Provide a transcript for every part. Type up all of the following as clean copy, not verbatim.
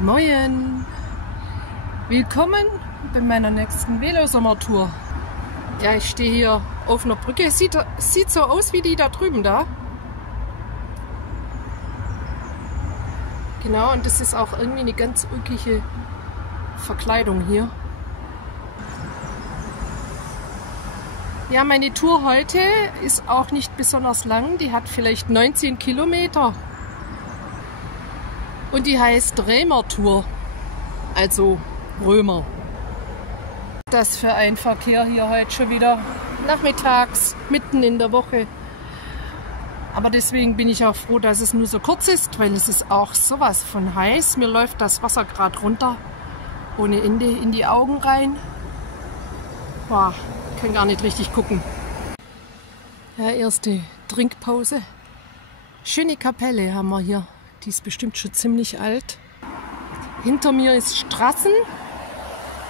Moin! Willkommen bei meiner nächsten Velosommertour. Ja, ich stehe hier auf einer Brücke. Es sieht so aus wie die da drüben da. Genau, und das ist auch irgendwie eine ganz ulkige Verkleidung hier. Ja, meine Tour heute ist auch nicht besonders lang. Die hat vielleicht 19 Kilometer. Und die heißt Römertour, also Römer. Das für ein Verkehr hier heute schon wieder nachmittags, mitten in der Woche. Aber deswegen bin ich auch froh, dass es nur so kurz ist, weil es ist auch sowas von heiß. Mir läuft das Wasser gerade runter, ohne Ende in die Augen rein. Boah, ich kann gar nicht richtig gucken. Ja, erste Trinkpause. Schöne Kapelle haben wir hier. Die ist bestimmt schon ziemlich alt. Hinter mir ist Strassen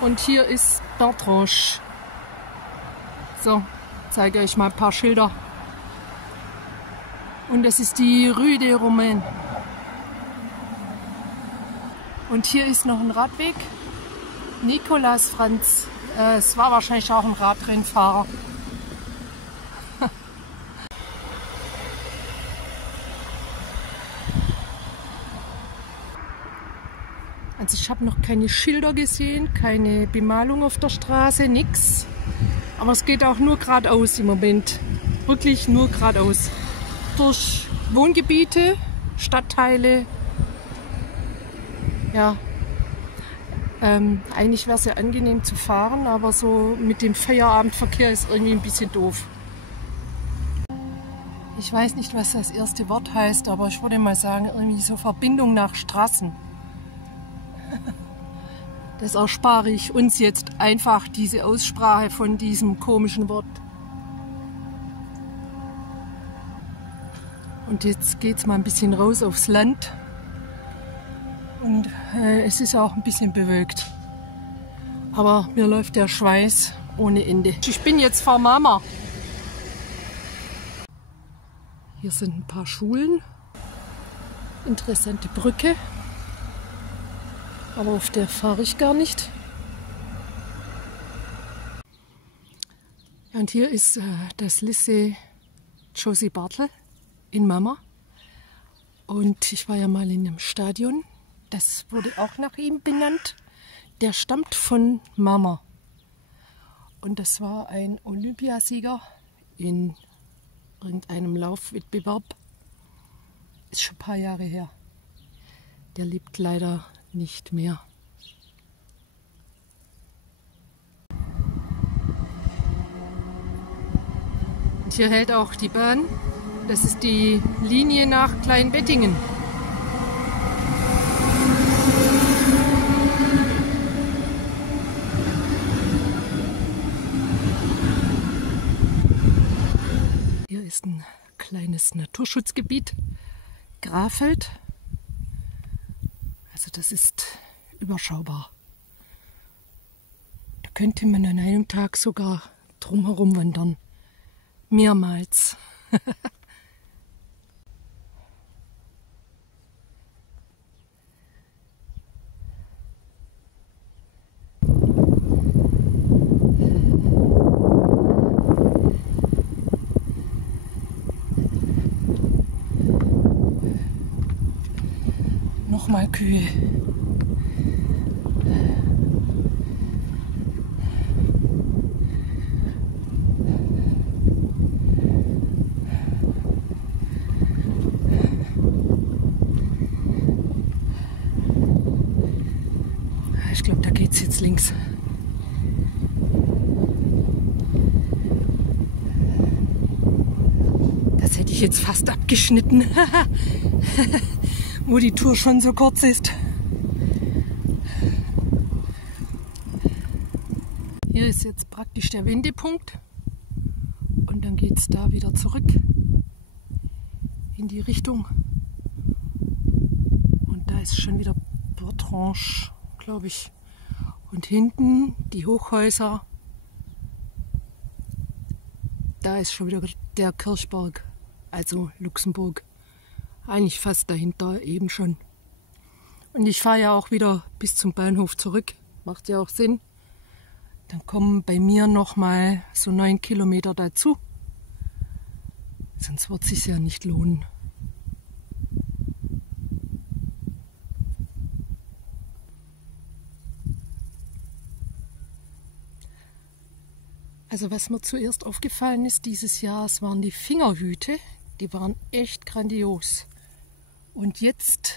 und hier ist Bertrange. So, zeige euch mal ein paar Schilder. Und das ist die Rue des Romains. Und hier ist noch ein Radweg. Nicolas Franz. Es war wahrscheinlich auch ein Radrennfahrer. Also ich habe noch keine Schilder gesehen, keine Bemalung auf der Straße, nichts. Aber es geht auch nur geradeaus im Moment. Wirklich nur geradeaus. Durch Wohngebiete, Stadtteile. Ja, eigentlich wäre es ja angenehm zu fahren, aber so mit dem Feierabendverkehr ist irgendwie ein bisschen doof. Ich weiß nicht, was das erste Wort heißt, aber ich würde mal sagen, irgendwie so Verbindung nach Straßen. Das erspare ich uns jetzt einfach, diese Aussprache von diesem komischen Wort. Und jetzt geht es mal ein bisschen raus aufs Land. Und es ist auch ein bisschen bewölkt. Aber mir läuft der Schweiß ohne Ende. Ich bin jetzt vor Mama. Hier sind ein paar Schulen. Interessante Brücke. Aber auf der fahre ich gar nicht. Ja, und hier ist das Lycée Josie Bartl in Mama. Und ich war ja mal in einem Stadion. Das wurde auch nach ihm benannt. Der stammt von Mama. Und das war ein Olympiasieger in irgendeinem Laufwettbewerb. Ist schon ein paar Jahre her. Der lebt leider nicht mehr. Und hier hält auch die Bahn. Das ist die Linie nach Kleinwettingen. Hier ist ein kleines Naturschutzgebiit, Grafeld. Also das ist überschaubar. Da könnte man an einem Tag sogar drumherum wandern. Mehrmals. Nochmal Kühe. Ich glaube, da geht's jetzt links. Das hätte ich jetzt fast abgeschnitten. Wo die Tour schon so kurz ist. Hier ist jetzt praktisch der Wendepunkt und dann geht es da wieder zurück in die Richtung und da ist schon wieder Bertrange, glaube ich, und hinten die Hochhäuser, da ist schon wieder der Kirchberg, also Luxemburg. Eigentlich fast dahinter eben schon. Und ich fahre ja auch wieder bis zum Bahnhof zurück. Macht ja auch Sinn. Dann kommen bei mir nochmal so 9 Kilometer dazu. Sonst wird es sich ja nicht lohnen. Also was mir zuerst aufgefallen ist dieses Jahr, es waren die Fingerhüte. Die waren echt grandios. Und jetzt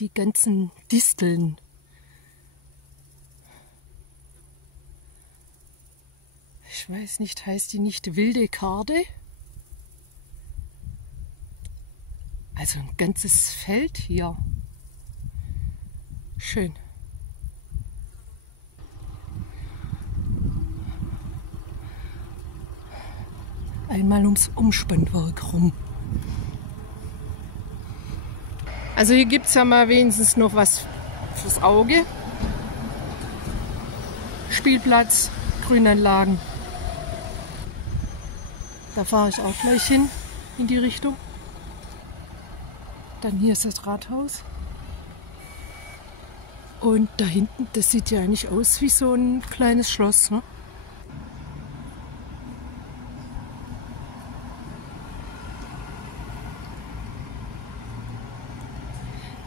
die ganzen Disteln. Ich weiß nicht, heißt die nicht wilde Karde? Also ein ganzes Feld hier. Schön. Einmal ums Umspannwerk rum. Also hier gibt es ja mal wenigstens noch was fürs Auge. Spielplatz, Grünanlagen. Da fahre ich auch gleich hin, in die Richtung. Dann hier ist das Rathaus. Und da hinten, das sieht ja eigentlich aus wie so ein kleines Schloss, ne?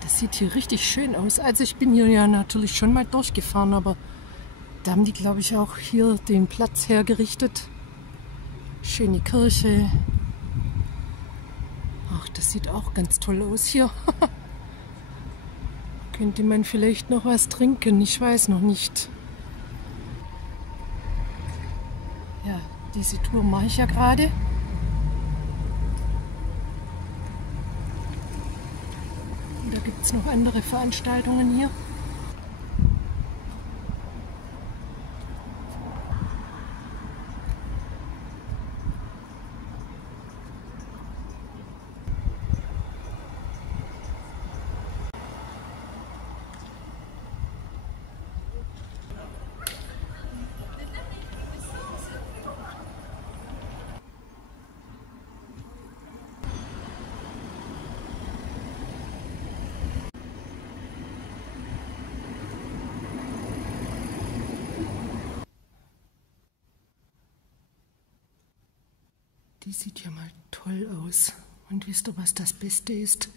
Das sieht hier richtig schön aus. Also ich bin hier ja natürlich schon mal durchgefahren, aber da haben die, glaube ich, auch hier den Platz hergerichtet. Schöne Kirche. Ach, das sieht auch ganz toll aus hier. Könnte man vielleicht noch was trinken? Ich weiß noch nicht. Ja, diese Tour mache ich ja gerade. Und da gibt es noch andere Veranstaltungen hier. Die sieht ja mal toll aus. Und wisst ihr, was das Beste ist?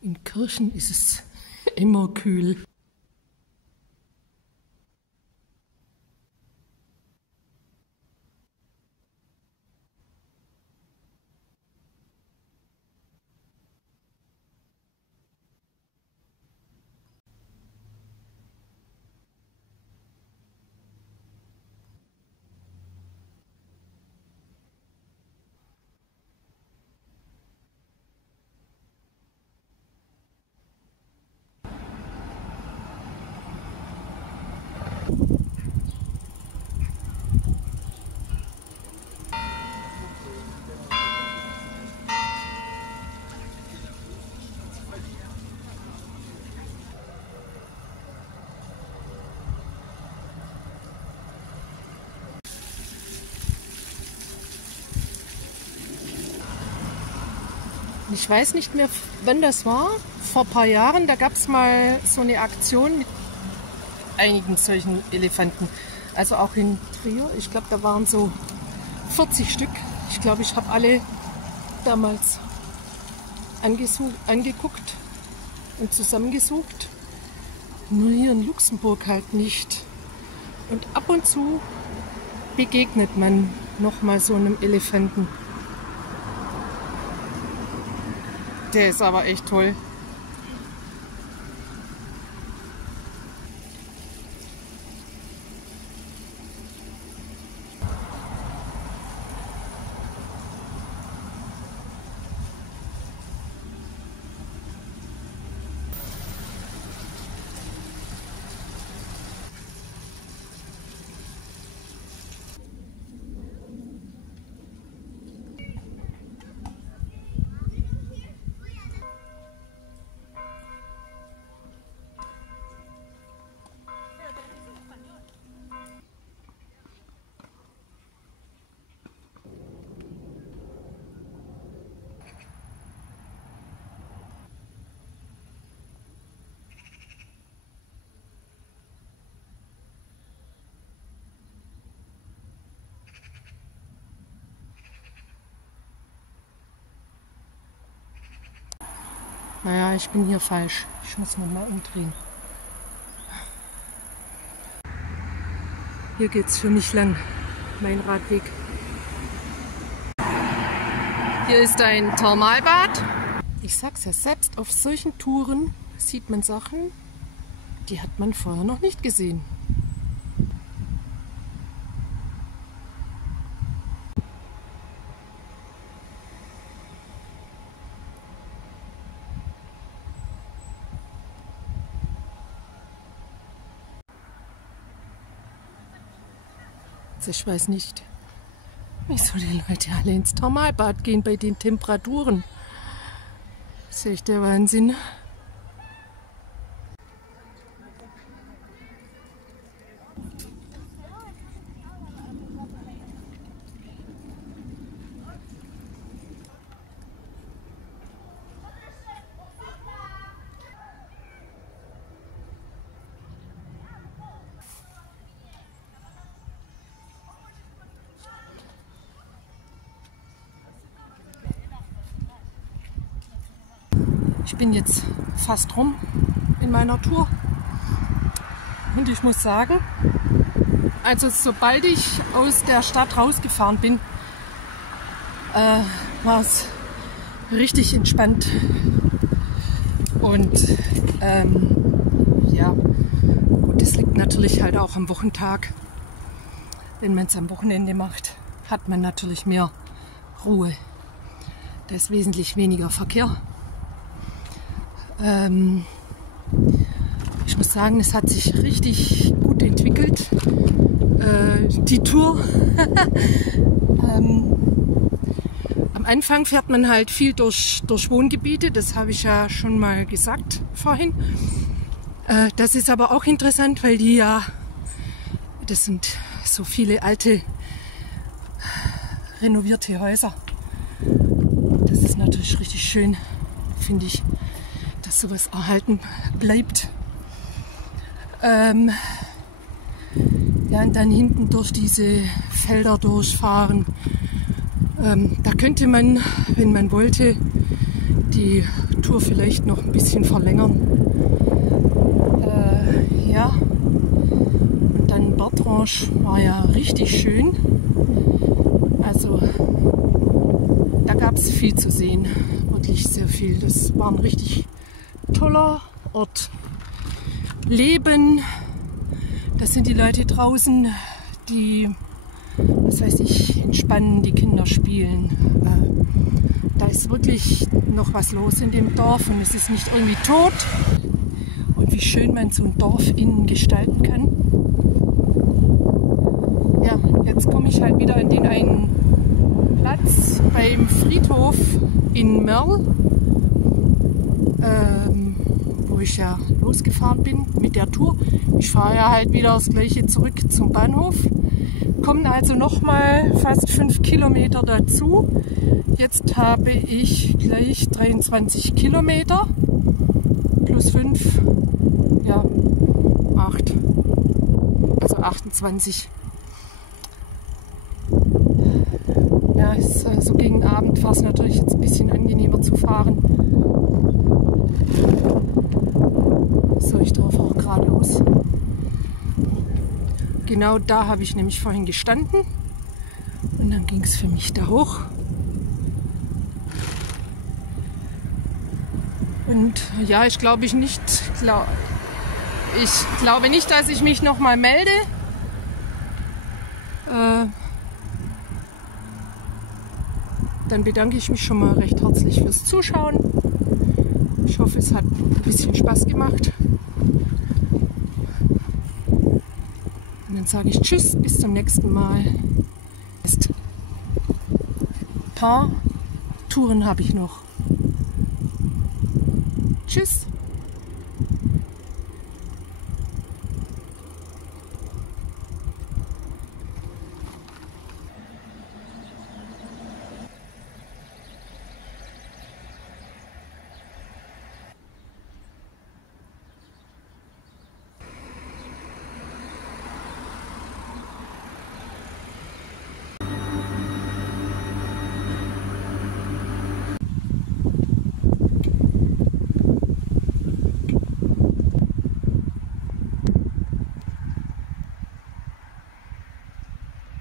In Kirchen ist es immer kühl. Ich weiß nicht mehr, wann das war. Vor ein paar Jahren, da gab es mal so eine Aktion mit einigen solchen Elefanten. Also auch in Trier. Ich glaube, da waren so 40 Stück. Ich glaube, ich habe alle damals angeguckt und zusammengesucht. Nur hier in Luxemburg halt nicht. Und ab und zu begegnet man noch mal so einem Elefanten. Der ist aber echt toll. Naja, ich bin hier falsch. Ich muss mich mal umdrehen. Hier geht es für mich lang, mein Radweg. Hier ist ein Thermalbad. Ich sag's ja, selbst auf solchen Touren sieht man Sachen, die hat man vorher noch nicht gesehen. Ich weiß nicht, wieso die Leute alle ins Thermalbad gehen bei den Temperaturen. Das ist echt der Wahnsinn. Ich bin jetzt fast rum in meiner Tour und ich muss sagen, also sobald ich aus der Stadt rausgefahren bin, war es richtig entspannt und ja, gut, das liegt natürlich halt auch am Wochentag. Wenn man es am Wochenende macht, hat man natürlich mehr Ruhe. Da ist wesentlich weniger Verkehr. Ich muss sagen, es hat sich richtig gut entwickelt, die Tour. Am Anfang fährt man halt viel durch Wohngebiete, das habe ich ja schon mal gesagt vorhin. Das ist aber auch interessant, weil die ja, das sind so viele alte, renovierte Häuser. Das ist natürlich richtig schön, finde ich, dass sowas erhalten bleibt. Ja, und dann hinten durch diese Felder durchfahren. Da könnte man, wenn man wollte, die Tour vielleicht noch ein bisschen verlängern. Ja, und dann Bertrange war ja richtig schön. Also da gab es viel zu sehen, wirklich sehr viel. Das war ein richtig toller Ort. Leben, das sind die Leute draußen, die, was weiß ich, entspannen, die Kinder spielen. Da ist wirklich noch was los in dem Dorf und es ist nicht irgendwie tot. Und wie schön man so ein Dorf innen gestalten kann. Ja, jetzt komme ich halt wieder an den einen Platz beim Friedhof in Mörl, wo ich ja losgefahren bin mit der Tour. Ich fahre ja halt wieder das gleiche zurück zum Bahnhof. Kommen also nochmal fast 5 Kilometer dazu. Jetzt habe ich gleich 23 Kilometer plus 5, ja, 8, also 28. Ja, ist, so gegen Abend war es natürlich jetzt ein bisschen angenehmer zu fahren. So, ich darf auch geradeaus. Genau da habe ich nämlich vorhin gestanden und dann ging es für mich da hoch. Und ja, ich glaube nicht, dass ich mich noch mal melde. Dann bedanke ich mich schon mal recht herzlich fürs Zuschauen. Ich hoffe, es hat ein bisschen Spaß gemacht. Und dann sage ich Tschüss, bis zum nächsten Mal. Ein paar Touren habe ich noch. Tschüss.